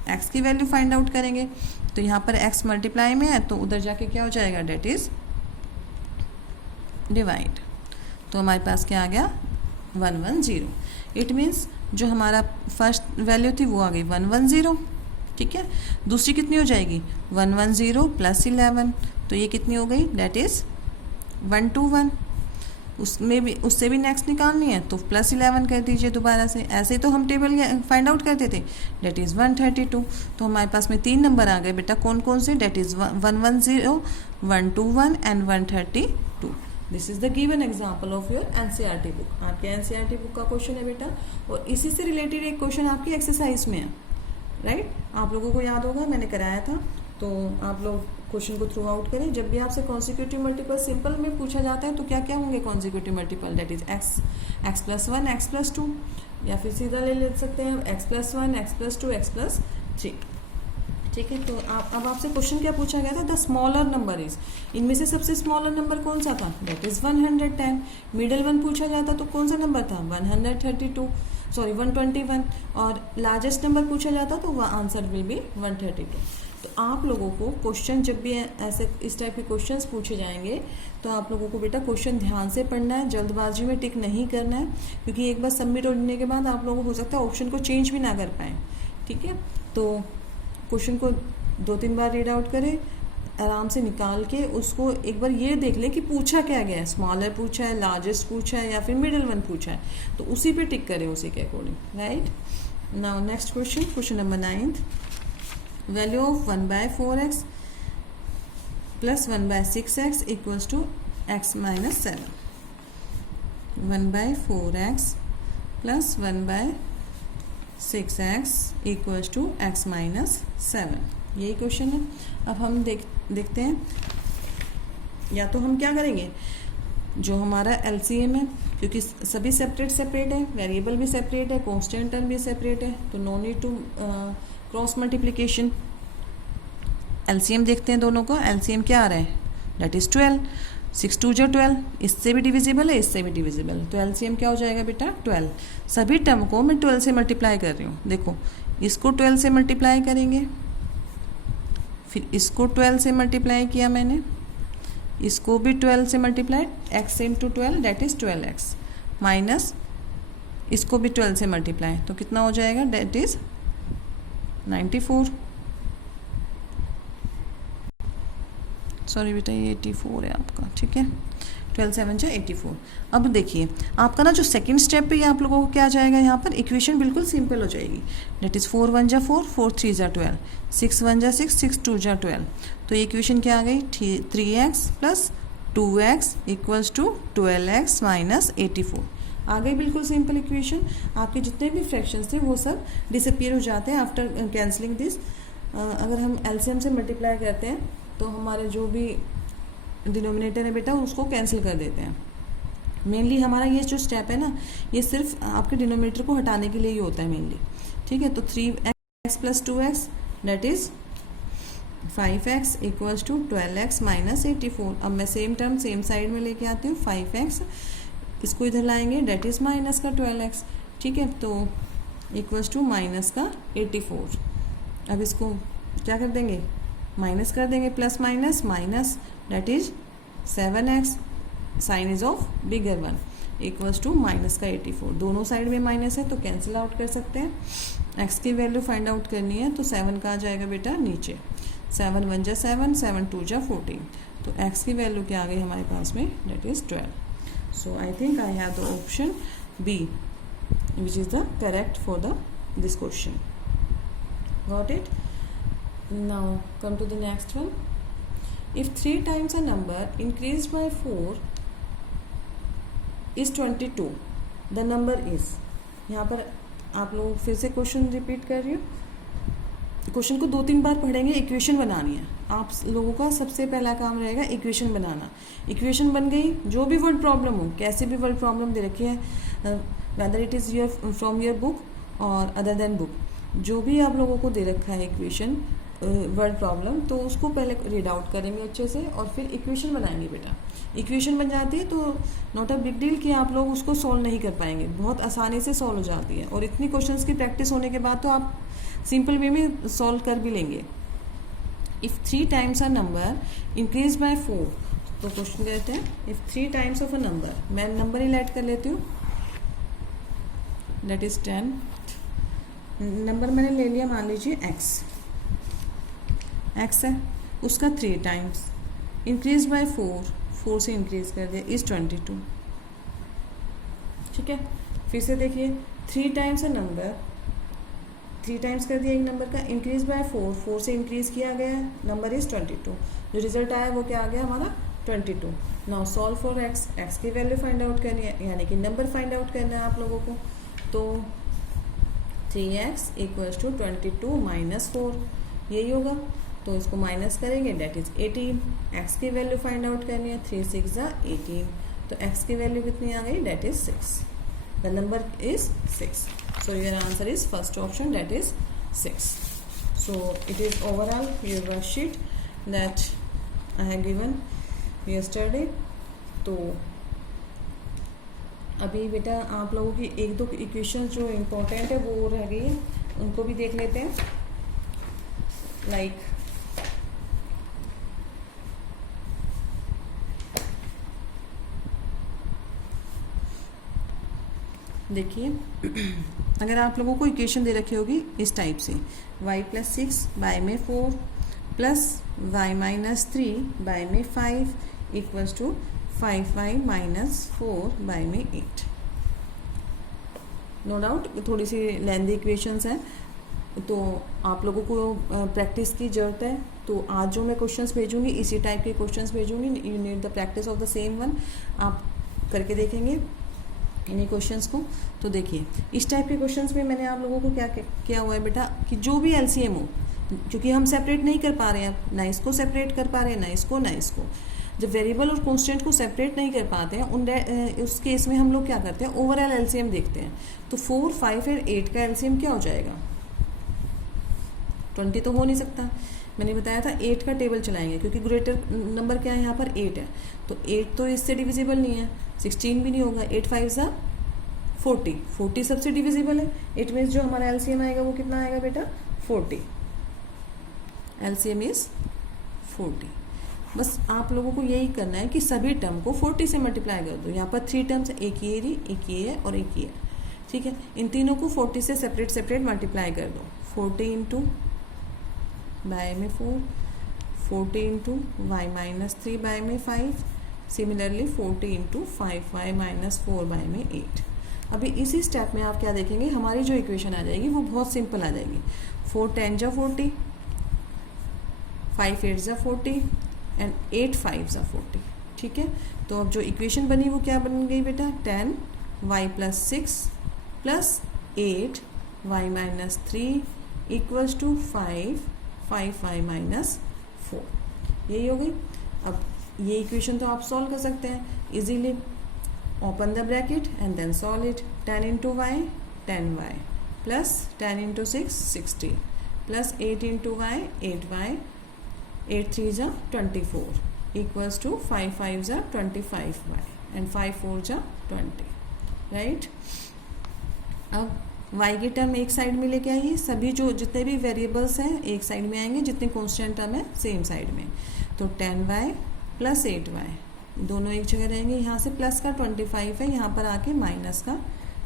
x की वैल्यू फाइंड आउट करेंगे। तो यहाँ पर x मल्टीप्लाई में है तो उधर जाके क्या हो जाएगा, डेट इज डिवाइड। तो हमारे पास क्या आ गया 110। इट मीन्स जो हमारा फर्स्ट वैल्यू थी वो आ गई 110। ठीक है। दूसरी कितनी हो जाएगी 110 प्लस 11, तो ये कितनी हो गई, डेट इज़ 121। उसमें भी उससे भी नेक्स्ट निकालनी है तो प्लस 11 कर दीजिए दोबारा से। ऐसे ही तो हम टेबल फाइंड आउट करते थे, डेट इज़ 132। तो हमारे पास में 3 नंबर आ गए बेटा, कौन कौन से, that is 110, 121 and 132। This is the given example of your NCERT book. आपके एनसीईआरटी बुक का क्वेश्चन है बेटा, और इसी से रिलेटेड एक क्वेश्चन आपकी एक्सरसाइज में है, राइट। आप लोगों को याद होगा, मैंने कराया था, तो आप लोग क्वेश्चन को थ्रू आउट करें। जब भी आपसे कॉन्सिक्यूटिव मल्टीपल सिंपल में पूछा जाता है तो क्या क्या होंगे consecutive multiple, that is x plus 1 x plus 2, या फिर सीधा ले सकते हैं x plus 1 x plus 2 x plus 3। ठीक है, तो अब आपसे क्वेश्चन क्या पूछा गया था, द स्मॉलर नंबर इज, इनमें से सबसे स्मॉलर नंबर कौन सा था, डेट इज 110। मिडल वन पूछा जाता तो कौन सा नंबर था 121, और लार्जेस्ट नंबर पूछा जाता तो वह आंसर विल बी 132। तो आप लोगों को क्वेश्चन जब भी ऐसे इस टाइप के क्वेश्चंस पूछे जाएंगे तो आप लोगों को बेटा क्वेश्चन ध्यान से पढ़ना है, जल्दबाजी में टिक नहीं करना है, क्योंकि एक बार सबमिट होने के बाद आप लोगों को हो सकता है ऑप्शन को चेंज भी ना कर पाएँ। ठीक है, तो क्वेश्चन को 2-3 बार रीड आउट करें, आराम से निकाल के उसको एक बार ये देख लें कि पूछा क्या गया है, स्मॉलर पूछा है, लार्जेस्ट पूछा है, या फिर मिडिल वन पूछा है, तो उसी पे टिक करें उसी के according, right. Now next question, question number 9, value of 1/4x plus 1/6x equals to x minus 7। 1/4x plus 1/6x equals to x minus 7, यही क्वेश्चन है। अब हम देखते हैं, या तो हम क्या करेंगे, जो हमारा एलसीएम है, क्योंकि सभी सेपरेट है, वेरिएबल भी सेपरेट है, कांस्टेंट टर्म भी सेपरेट है, तो no need to cross multiplication. LCM देखते हैं दोनों का, एलसीएम क्या आ रहा है, डेट इज 12, 6 2 जो 12, इससे भी डिविजिबल है, इससे भी डिविजिबल है, तो एलसीएम क्या हो जाएगा बेटा 12। सभी टर्म को मैं 12 से मल्टीप्लाई कर रही हूँ, देखो इसको 12 से मल्टीप्लाई करेंगे, फिर इसको 12 से मल्टीप्लाई किया मैंने, इसको भी 12 से multiply, x into 12 that is 12x, minus इसको भी 12 से मल्टीप्लाई, तो कितना हो जाएगा, डेट इज 94, सॉरी बेटा ये 84 है आपका, ठीक है, 12 7 जा 84। अब देखिए आपका ना जो सेकंड स्टेप पे आप लोगों को क्या आ जाएगा, यहाँ पर इक्वेशन बिल्कुल सिंपल हो जाएगी, डेट इज़ 4 1 जा 4, 4 3 जा 12, 6 1 जा 6, 6 2 जा 12, तो ये इक्वेशन क्या आ गई, 3x plus 2x equals to 12x minus 84। आ गई बिल्कुल सिंपल इक्वेशन। आपके जितने भी फ्रैक्शंस थे वो सब डिसअपियर हो जाते हैं आफ्टर कैंसलिंग दिस। अगर हम एलसीएम से मल्टीप्लाई करते हैं तो हमारे जो भी डिनोमिनेटर है बेटा उसको कैंसिल कर देते हैं। मेनली हमारा ये जो स्टेप है ना, ये सिर्फ आपके डिनोमिनेटर को हटाने के लिए ही होता है मेनली, ठीक है। तो 3x plus 2x that is 5x equals to 12x minus 84। अब मैं सेम टर्म सेम साइड में लेके आती हूँ, 5x इसको इधर लाएंगे, डेट इज़ माइनस का 12x, ठीक है, तो इक्वल्स टू माइनस का 84। अब इसको क्या कर देंगे, माइनस कर देंगे, plus minus minus that is 7x, sign is of bigger one, equals to minus का 84। दोनों साइड में माइनस है तो कैंसिल आउट कर सकते हैं। x की वैल्यू फाइंड आउट करनी है तो 7 का आ जाएगा बेटा नीचे, 7 1 जा 7, 7 2 जा 14, तो x की वैल्यू क्या आ गई हमारे पास में, that is 12। So I think I have the option B which is the correct for this question. Got it? Now come to the next one. If 3 times a number increased by 4 is 22, the number is, यहाँ पर आप लोग फिर से question repeat कर रही हूँ, question को 2-3 बार पढ़ेंगे, इक्वेशन बनानी है। आप लोगों का सबसे पहला काम रहेगा इक्वेशन बनाना। इक्वेशन बन गई, जो भी वर्ड प्रॉब्लम हो, कैसे भी वर्ड प्रॉब्लम दे रखी है, whether it is your from your book और अदर देन बुक, जो भी आप लोगों को दे रखा है इक्वेशन वर्ड प्रॉब्लम, तो उसको पहले रीड आउट करेंगे अच्छे से और फिर इक्वेशन बनाएंगे बेटा। इक्वेशन बन जाती है तो नॉट अ बिग डील कि आप लोग उसको सॉल्व नहीं कर पाएंगे, बहुत आसानी से सॉल्व हो जाती है, और इतनी क्वेश्चंस की प्रैक्टिस होने के बाद तो आप सिंपल वे में सॉल्व कर भी लेंगे। If 3 times a number increase by 4, तो क्वेश्चन कहते हैं if 3 times of a number, मैं नंबर ही लेट कर लेती हूँ, डेट इज़ 10, नंबर मैंने ले लिया मान लीजिए x, एक्स है, उसका 3 टाइम्स इंक्रीज बाय 4 से इंक्रीज कर दिया इज 22। ठीक है, फिर से देखिए 3 टाइम्स है नंबर, 3 टाइम्स कर दिया एक नंबर का, इंक्रीज बाय 4 से इंक्रीज किया गया है, नंबर इज 22। जो रिजल्ट आया वो क्या आ गया हमारा 22। Now solve for x, x की वैल्यू फाइंड आउट करनी है, यानी कि नंबर फाइंड आउट करना है आप लोगों को। तो 3x इक्वल्स टू 22 माइनस 4, यही होगा। तो इसको माइनस करेंगे, डेट इज 18। एक्स की वैल्यू फाइंड आउट करनी है, 3 6 18, तो एक्स की वैल्यू कितनी आ गई, that is 6। The number is 6। So your answer is first option, that is 6. So it is overall your worksheet that I have given yesterday. तो अभी बेटा आप लोगों की एक दो इक्वेशन जो इम्पोर्टेंट है वो रह गई है, उनको भी देख लेते हैं। लाइक देखिए, अगर आप लोगों को इक्वेशन दे रखी होगी इस टाइप से, y + 6 बाय में 4 प्लस y - 3 बाय में 5 इक्वल्स टू 5y - 4 बाय में 8। नो डाउट थोड़ी सी लेंदी इक्वेशंस हैं, तो आप लोगों को प्रैक्टिस की ज़रूरत है। तो आज जो मैं क्वेश्चंस भेजूंगी इसी टाइप के क्वेश्चंस भेजूंगी। You need the practice of the same one. आप करके देखेंगे इन्हीं क्वेश्चंस को। तो देखिए इस टाइप के क्वेश्चंस में मैंने आप लोगों को क्या किया हुआ है बेटा, कि जो भी एलसीएम हो, क्योंकि हम सेपरेट नहीं कर पा रहे हैं, ना इसको सेपरेट कर पा रहे हैं, ना इसको ना इसको। जब वेरिएबल और कांस्टेंट को सेपरेट नहीं कर पाते हैं उस केस में हम लोग क्या करते हैं, ओवरऑल एलसीएम देखते हैं। तो 4, 5 और 8 का एलसीएम क्या हो जाएगा, 20 तो हो नहीं सकता। मैंने बताया था 8 का टेबल चलाएंगे, क्योंकि ग्रेटर नंबर क्या है यहाँ पर 8 है, तो 8 तो इससे डिविजिबल नहीं है, 16 भी नहीं होगा। 8 5 सा 40, 40 सबसे डिविजिबल है। इट मीन्स जो हमारा एलसीएम आएगा वो कितना आएगा बेटा, 40। LCM is 40। बस आप लोगों को यही करना है कि सभी टर्म को 40 से मल्टीप्लाई कर दो। यहाँ पर 3 टर्म्स है, एक ये रही, एक ये है और एक ये है। ठीक है, इन तीनों को 40 से सेपरेट मल्टीप्लाई कर दो। 40 इंटू बाय में 4, 40 इंटू y - 3 बाय में 5, सिमिलरली 40 इंटू 5y - 4 बाय में 8। अभी इसी स्टेप में आप क्या देखेंगे, हमारी जो इक्वेशन आ जाएगी वो बहुत सिंपल आ जाएगी। 4 10 जा 40, 5 8 जा 40 एंड 8 5 जा 40। ठीक है, तो अब जो इक्वेशन बनी वो क्या बन गई बेटा, 10 y + 6 + 8 y - 3 equals to 5 5 y - 4। यही हो गई। अब ये इक्वेशन तो आप सॉल्व कर सकते हैं easily. Open the bracket and then solve it. 10 into y 10y plus 10 into 6 60 plus 8 into y 8y, 8 3 जा 24 इक्वल्स टू 5 5 जा 25y एंड 5 4 जा 20। राइट, अब y की टर्म एक साइड में लेके आइए, सभी जो जितने भी वेरिएबल्स हैं एक साइड में आएंगे, जितने कॉन्स्टेंट टर्म है सेम साइड में। तो 10y प्लस 8y दोनों एक जगह रहेंगे। यहाँ से प्लस का 25 है, यहाँ पर आके माइनस का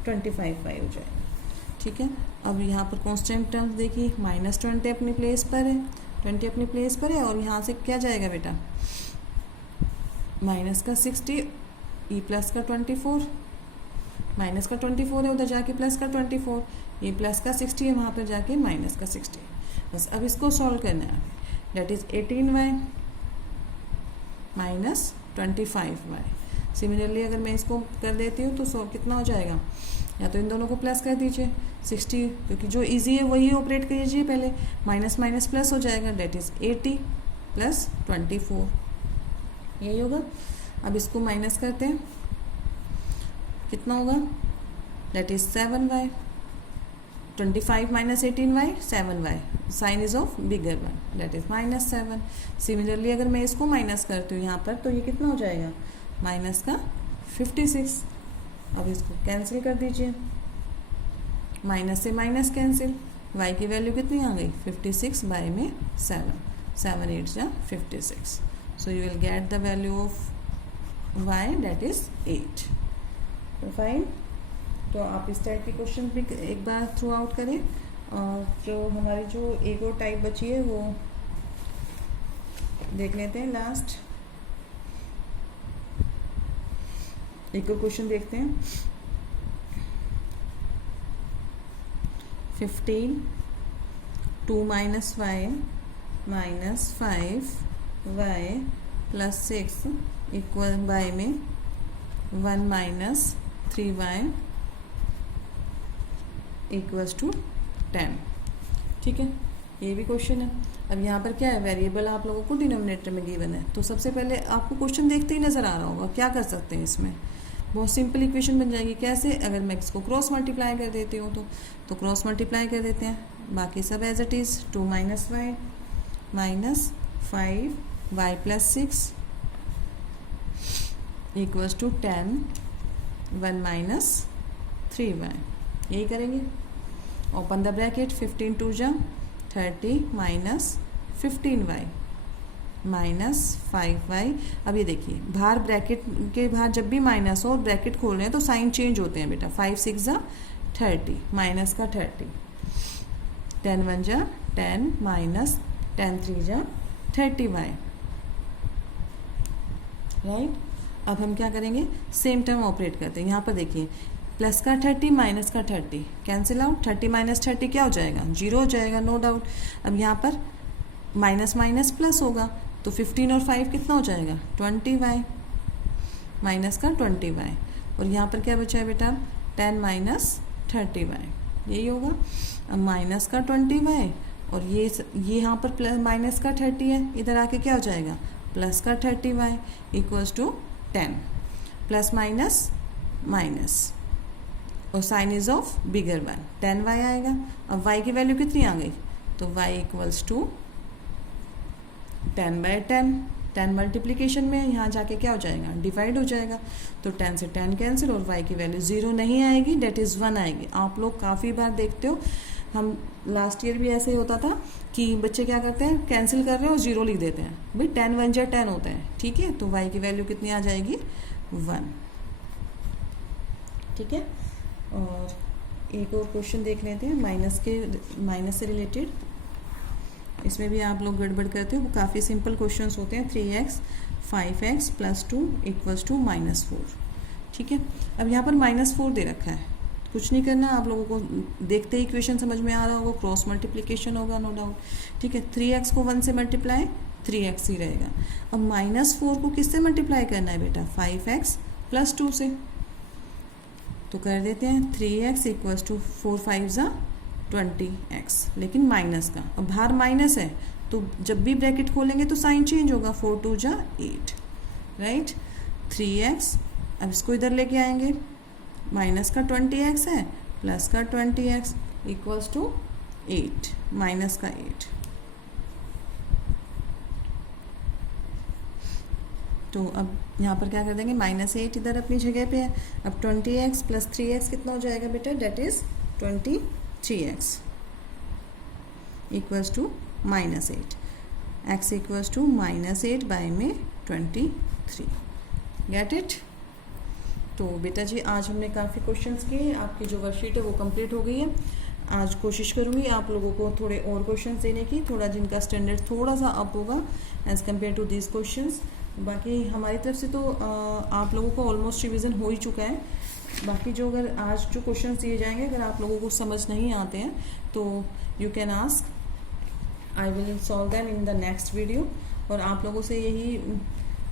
25y हो जाएगा। ठीक है, अब यहाँ पर कांस्टेंट टर्म्स देखिए, -20 अपनी प्लेस पर है, 20 अपनी प्लेस पर है, और यहाँ से क्या जाएगा बेटा, माइनस का 60, ये प्लस का 24, माइनस का 24 है, उधर जाके प्लस का 24, ये प्लस का 60 है, वहाँ पर जाके माइनस का 60। बस अब इसको सॉल्व करना है। Date is 18y minus 25y। Similarly अगर मैं इसको कर देती हूँ तो कितना हो जाएगा, या तो इन दोनों को प्लस कर दीजिए 60, क्योंकि जो इजी है वही ऑपरेट कीजिए पहले। माइनस माइनस प्लस हो जाएगा, डेट इज 80 प्लस 24, यही होगा। अब इसको माइनस करते हैं, कितना होगा, that is 7y, 25 minus 18y 7y, sign is of bigger one, that is -7। Similarly अगर मैं इसको माइनस करती हूँ यहाँ पर, तो ये कितना हो जाएगा, माइनस का 56। अब इसको कैंसिल कर दीजिए, माइनस से माइनस कैंसिल, y की वैल्यू कितनी आ गई, 56 बाय में 7, 7 8 जा 56। So you will get the value of y, that is 8। तो फाइन, तो आप इस टाइप के क्वेश्चन भी एक बार थ्रू आउट करें। और जो हमारी जो एक और टाइप बची है वो देख लेते हैं लास्ट एक और क्वेश्चन देखते हैं। 15 2 minus y minus 5 y plus 6 equal y में 1 माइनस 3 वाई इक्वल्स टू 10। ठीक है, ये भी क्वेश्चन है। अब यहाँ पर क्या है, वेरिएबल आप लोगों को डिनोमिनेटर में गिवन है। तो सबसे पहले आपको क्वेश्चन देखते ही नज़र आ रहा होगा क्या कर सकते हैं इसमें। बहुत सिंपल इक्वेशन बन जाएगी। कैसे, अगर मैं इसको क्रॉस मल्टीप्लाई कर देती हूँ तो क्रॉस मल्टीप्लाई कर देते हैं, बाकी सब as it is. 2 minus y minus 5 y plus 6 equals to 10 1 minus 3 y, यही करेंगे। ओपन द ब्रैकेट, 15 2 जा 30 माइनस 15 वाई माइनस 5 वाई। अब ये देखिए बाहर ब्रैकेट के बाहर जब भी माइनस हो और ब्रैकेट खोल रहे हैं तो साइन चेंज होते हैं बेटा। 5 6 जा 30 माइनस का 30, 10 1 जा 10 माइनस 10 3 जा 30 वाई, राइट। अब हम क्या करेंगे, सेम टर्म ऑपरेट करते हैं। यहाँ पर देखिए प्लस का 30 माइनस का 30 कैंसिल आउट, 30 माइनस 30 क्या हो जाएगा, 0 हो जाएगा, नो डाउट। अब यहाँ पर माइनस माइनस प्लस होगा तो 15 और 5 कितना हो जाएगा, 20 वाई माइनस का 20 वाई। और यहाँ पर क्या बचा है बेटा, 10 माइनस 30 वाई, यही होगा। अब माइनस का 20 वाई और ये यहाँ पर प्लस माइनस का 30 है, इधर आके क्या हो जाएगा, प्लस का 30 y equals to 10। Plus minus minus और sign is of bigger one, 10 y आएगा। अब वाई की वैल्यू कितनी आ गई, तो वाई इक्वल्स टू 10/10। 10 मल्टीप्लीकेशन में यहाँ जाके क्या हो जाएगा, डिवाइड हो जाएगा। तो 10 से 10 कैंसिल और y की वैल्यू 0 नहीं आएगी, डेट इज़ 1 आएगी। आप लोग काफ़ी बार देखते हो, हम लास्ट ईयर भी ऐसे ही होता था कि बच्चे क्या करते हैं, कैंसिल कर रहे हैं और 0 लिख देते हैं। भाई 10 1 जा 10 होता है, ठीक है। तो y की वैल्यू कितनी आ जाएगी, 1, ठीक है। और एक और क्वेश्चन देख लेते हैं माइनस से रिलेटेड। इसमें भी आप लोग गड़बड़ करते हो, वो काफ़ी सिंपल क्वेश्चंस होते हैं। 3x 5x + 2 = -4, ठीक है। अब यहाँ पर -4 दे रखा है, कुछ नहीं करना, आप लोगों को देखते ही इक्वेशन समझ में आ रहा होगा, क्रॉस मल्टीप्लिकेशन होगा, नो डाउट, ठीक है। 3x को 1 से मल्टीप्लाई 3x ही रहेगा। अब -4 को किससे मल्टीप्लाई करना है बेटा, 5x + 2 से। तो कर देते हैं 3x = 4 5 = 20x, लेकिन माइनस का। अब बाहर माइनस है तो जब भी ब्रैकेट खोलेंगे तो साइन चेंज होगा, 4 2 = 8, राइट। 3x, अब इसको इधर लेके आएंगे, माइनस का 20x है प्लस का 20x = 8, माइनस का 8। तो अब यहाँ पर क्या कर देंगे, -8 इधर अपनी जगह पे है। अब 20x + 3x कितना हो जाएगा बेटा, date is 23x = -8, x = -8 bye में 23, गेट इट। तो बेटा जी आज हमने काफ़ी क्वेश्चंस किए, आपकी जो वर्कशीट है वो कंप्लीट हो गई है। आज कोशिश करूँगी आप लोगों को थोड़े और क्वेश्चंस देने की, थोड़ा जिनका स्टैंडर्ड थोड़ा सा अप होगा as compare to these questions. बाकी हमारी तरफ से तो आप लोगों को ऑलमोस्ट रिवीजन हो ही चुका है। बाकी जो अगर आज जो क्वेश्चंस दिए जाएंगे अगर आप लोगों को समझ नहीं आते हैं तो you can ask, I will solve them in the next video. और आप लोगों से यही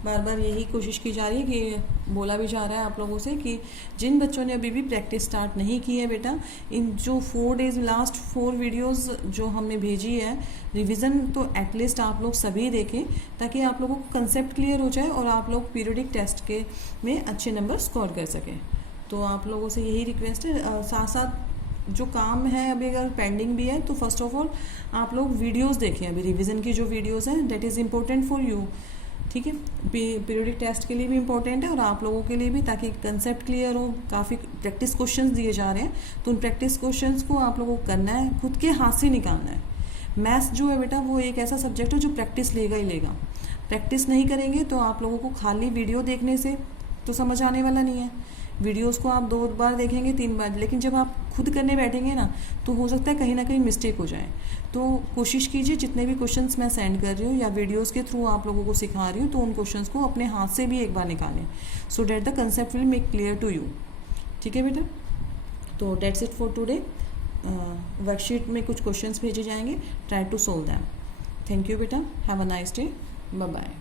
बार बार यही कोशिश की जा रही है कि बोला भी जा रहा है आप लोगों से कि जिन बच्चों ने अभी भी प्रैक्टिस स्टार्ट नहीं की है बेटा, इन जो 4 डेज लास्ट 4 वीडियोस जो हमने भेजी है रिवीजन, तो एटलीस्ट आप लोग सभी देखें ताकि आप लोगों को कंसेप्ट क्लियर हो जाए और आप लोग पीरियडिक टेस्ट के में अच्छे नंबर स्कोर कर सकें। तो आप लोगों से यही रिक्वेस्ट है। साथ साथ जो काम है अभी अगर पेंडिंग भी है तो फर्स्ट ऑफ ऑल आप लोग वीडियोज़ देखें, अभी रिविज़न की जो वीडियोज़ हैं that is important for you, ठीक है। पीरियडिक टेस्ट के लिए भी इम्पोर्टेंट है और आप लोगों के लिए भी, ताकि कंसेप्ट क्लियर हो। काफ़ी प्रैक्टिस क्वेश्चंस दिए जा रहे हैं तो उन प्रैक्टिस क्वेश्चंस को आप लोगों को करना है, खुद के हाथ से निकालना है। मैथ्स जो है बेटा वो एक ऐसा सब्जेक्ट है जो प्रैक्टिस लेगा ही लेगा। प्रैक्टिस नहीं करेंगे तो आप लोगों को खाली वीडियो देखने से तो समझ आने वाला नहीं है। वीडियोस को आप 2 बार देखेंगे 3 बार, लेकिन जब आप खुद करने बैठेंगे ना तो हो सकता है कहीं ना कहीं मिस्टेक हो जाए। तो कोशिश कीजिए जितने भी क्वेश्चंस मैं सेंड कर रही हूँ या वीडियोस के थ्रू आप लोगों को सिखा रही हूँ तो उन क्वेश्चंस को अपने हाथ से भी एक बार निकालें, so that the concept will make clear to you. ठीक है बेटा, तो that's it for today. Worksheet में कुछ क्वेश्चंस भेजे जाएंगे, try to solve them. Thank you बेटा, have a nice day, bye bye.